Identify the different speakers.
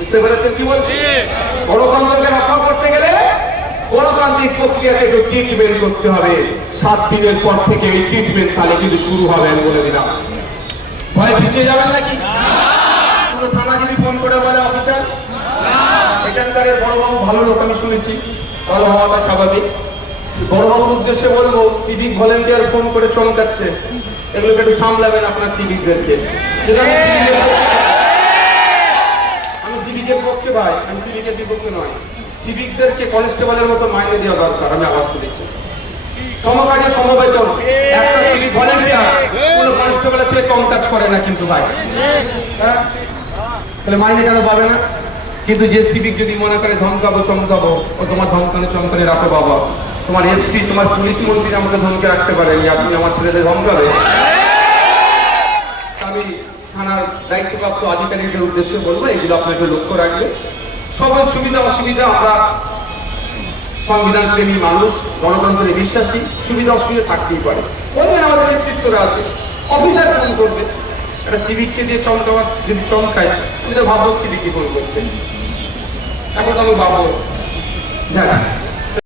Speaker 1: বুঝতে পেরেছেন কি বলছি? গণতন্ত্রকে রক্ষা করতে গেলে গণতান্ত্রিক প্রক্রিয়াতে একটু ট্রিটমেন্ট করতে হবে। সাত দিনের পর থেকে এই ট্রিটমেন্ট তাহলে কিন্তু শুরু হবে আমি বলে দিলাম। ভয় পিছিয়ে যাবেন নাকি? কোনো থানা যদি ফোন করে বলে অফিসার এখানকার বড়বাবু ভালো লোক আমি শুনেছি। ভালো হওয়াটা স্বাভাবিক। বড়বাবুর উদ্দেশ্যে বলব সিভিক ভলেন্টিয়ার ফোন করে চমকাচ্ছে। এগুলোকে একটু সামলাবেন আপনার সিভিকদেরকে যেটা আমি civic এর পক্ষে- আমি সিভিকের পক্ষে ভাই আমি সিভিকের বিপক্ষে নয়। সিভিকদেরকে কনস্টেবলের মতো মাইনে দেওয়া দরকার, আমি আওয়াজ তুলেছি সমকাজে সমবেতন একটা সিভিক ভলেন্টিয়ার কোনো কনস্টেবলের থেকে কম কাজ করে না কিন্তু ভাই। হ্যাঁ? তাহলে মাইনে কেন পাবে না? কিন্তু যে সিভিক যদি মনে করে, ধমকাবো, চমকাবো, ও তোমার ধমকানে চমকানে রাখো বাবা। তোমার এসপি, তোমার পুলিশ মন্ত্রী আমাকে ধমকে রাখতে পারেনি আপনি আমার ছেলেদের ধমকাবে। আমি থানার দায়িত্বপ্রাপ্ত আধিকারিকদের উদ্দেশ্যে বলব, এগুলো আপনাকে লক্ষ্য রাখবে। সবার সুবিধা, অসুবিধা, আমরা সংবিধান প্রেমী মানুষ, গণতন্ত্রে বিশ্বাসী, সুবিধা, অসুবিধা থাকতেই পারে। বলবেন আমাদের নেতৃত্বরা আছে, অফিসার ফোন করবে, একটা সিভিককে দিয়ে চমকাবার যদি চমকায় তুমি তো ভাবো সিভিককে ফোন করছে। এখন তো আমি ভাবো যাক।